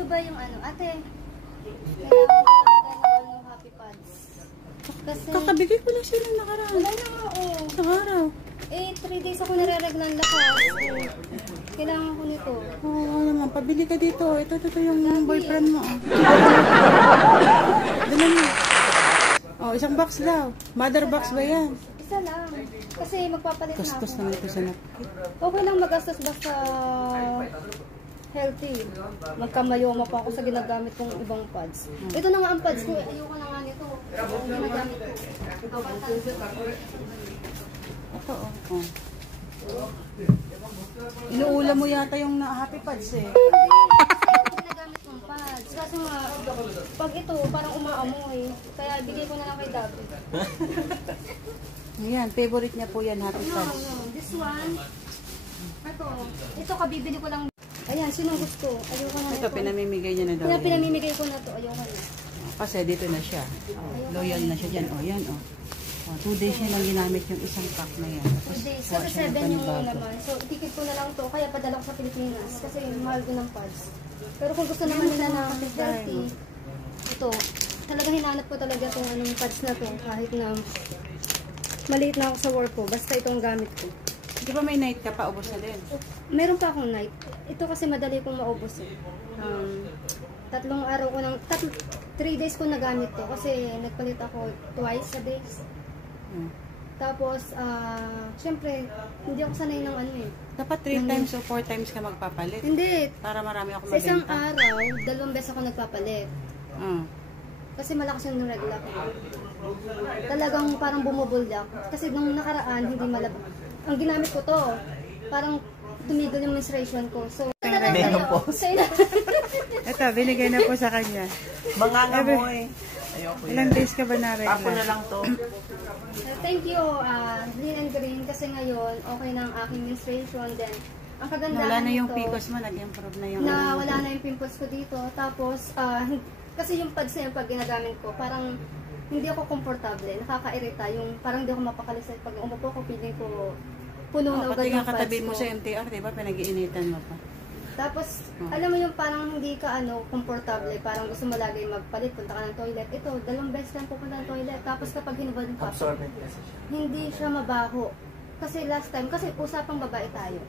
Ito ba yung ano? Ate, kailangan ko talaga ng ano, happy pads. Kasi... Kakabigay ko lang siya ng nakaraan. Wala na nga, oh. Sa araw. Eh, 3 days ako nare-reglan lakas. Kailangan ko nito. Oo naman, pabili ka dito. Ito yung boyfriend mo. Dala mo. Oh, isang box daw. Mother box ba yan? Isa lang. Kasi magpapalit na ako. Kustos naman ito sa napkin. Okay lang mag-gastos basta healthy. Magkamayoma pa ako sa ginagamit kong ibang pads. Ito na nga ang pads ko. Ayoko na nga nito. Ang ginagamit ko. Ito, oh. Inuula mo yata yung happy pads eh. Hindi. Kasi yung ginagamit kong pads. Kasi nga, pag ito, parang umaamoy. Kaya bigay ko na lang kay David. Ayan, favorite niya po yan, happy pads. No. This one. Ito kabibili ko lang. Ayan, sinong gusto? Ayoko na Ito, pinamimigay niya na daw. Kaya pinamimigay ko na to. Ayoko na. Kasi dito na siya. Loyal na siya dyan. O, yan o. 2 days niya lang ginamit yung isang pack na yan. 2 days. Kasi 7 yung naman. So, itikit ko na lang to. Kaya padala ko sa Pilipinas. Kasi mahal ko ng pads. Pero kung gusto naman nila na healthy, ito. Talaga hinanap ko talaga itong anong pads na to. Kahit na maliit na ako sa work ko. Basta itong gamit ko. Di ba may night ka pa? Ubos na din. Meron pa akong night. Ito kasi madali kong maubos eh. 3 araw ko ng 3 days ko nagamit to kasi nagpalit ako twice a day. Tapos syempre hindi ako sanay ng ano eh. Dapat 3 times o 4 times ka magpapalit. Hindi. Para marami ako mabenta. Sa isang araw, 2 beses ako nagpapalit. Kasi malakas yung regla ko. Talagang parang bumubuldak. Kasi nung nakaraan hindi malabas. Ang ginamit ko to, parang tumigil yung menstruation ko. So, ito, binigay na po sa kanya. Mga ngamoy. Ayoko yan. Ilang days ka ba na-regla? Tapo na lang to. Thank you, Green and Green. Kasi ngayon, okay na ang aking menstruation. Then, ang kagandahan wala na yung nito, PCOS mo, nag-improve na yung... wala na yung pimples ko dito. Tapos, kasi yung pads na yung pag ginagamit ko, parang hindi ako komportable. Nakakairita. Yung parang hindi ako mapakalisay. Pag umupo ko, feeling ko puno na pati agad nga yung katabi pads mo ko. sa MTR, diba? Pinag-iinitan mo pa. Tapos, alam mo yung parang hindi ka komportable, parang gusto mo lagi magpalit, punta ka ng toilet. Ito, 2 beses lang pupunta ng toilet. Tapos kapag hinubad yung papa, hindi siya mabaho. Kasi last time, kasi usapang babae tayo.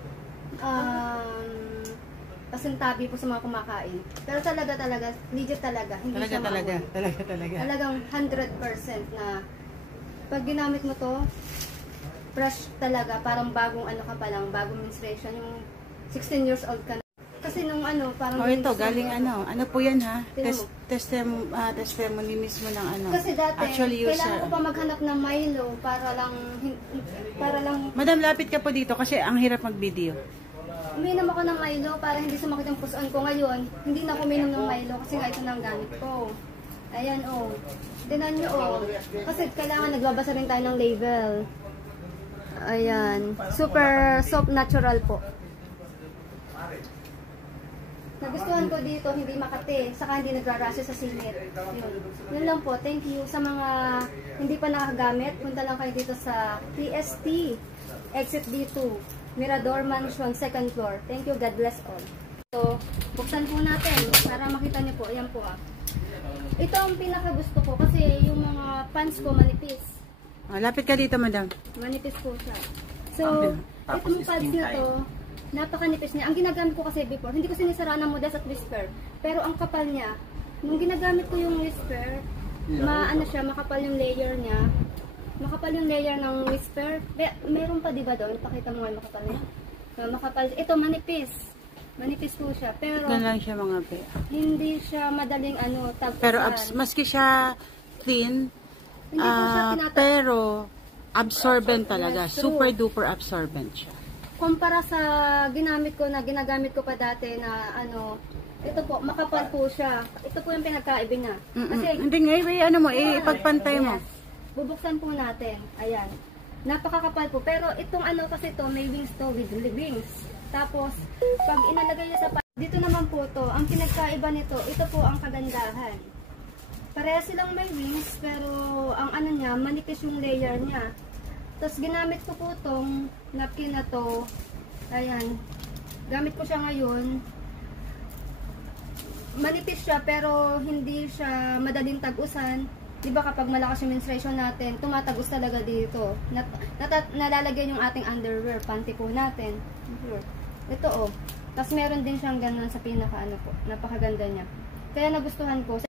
Pasintabi po sa mga kumakain. Pero talaga, legit talaga. Hindi siya maamoy. Talagang 100% na pag ginamit mo to, fresh talaga, parang bagong ano ka pa lang, bagong menstruation, yung 16 years old ka na. Kasi nung parang... ito, galing ano po yan ha? Testimony mismo ng Kasi dati, actually kailangan ko pa maghanap ng Milo para lang... Madam, lapit ka po dito kasi ang hirap mag-video. Uminom ako ng Milo para hindi sumakit ang pusoan ko ngayon. Hindi na ako uminom ng Milo kasi nga ito na ang gamit ko. Ayan Tinan nyo Kasi kailangan nagbabasa rin tayo ng label. Ayan. Super soft natural po. Nagustuhan ko dito, hindi makate, saka hindi nagrarasa sa singit. Yun lang po. Thank you sa mga hindi pa nakagamit. Punta lang kayo dito sa PST, Exit D2, Mirador Mansion, 2nd floor. Thank you. God bless all. So, buksan po natin para makita niyo po. Ayan po Ito ang pinakagusto ko kasi yung mga pants ko manipis. Lapit ka dito, madam. Manipis po siya. So, itong pads na to, napakanipis niya. Ang ginagamit ko kasi before, hindi ko sinisara ng Modest at Whisper. Pero ang kapal niya, nung ginagamit ko yung Whisper, makapal yung layer niya. Makapal yung layer ng Whisper. Meron pa diba doon? Pakita mo nga makapal niya. Makapal. Ito, manipis. Manipis po siya. Pero, lang siya mga pe. Hindi siya madaling tagpasan. Pero maski siya thin, hindi po siya pero absorbent talaga. Super duper absorbent siya. Kumpara sa ginagamit ko pa dati na ito po, makapal po siya. Ito po yung pinagkaiba niya. Kasi, hindi nga, ipagpantay mo. Bubuksan po natin. Ayan. Napakakapal po. Pero itong kasi to, may wings to with wings. Tapos, pag inalagay niya sa dito naman po to, ang pinagkaiba nito, ito po ang kagandahan. Pareha silang may wings, pero ang niya, manipis yung layer niya. Tapos ginamit ko po tong napkin na to. Ayan. Gamit ko siya ngayon. manipis siya pero hindi siya madaling tagusan. Di ba kapag malakas yung menstruation natin, tumatagos talaga dito. Nalalagyan yung ating underwear, panty po natin. Ito oh. Tapos meron din siyang ganun sa pinaka ano po. Napakaganda niya. Kaya nagustuhan ko.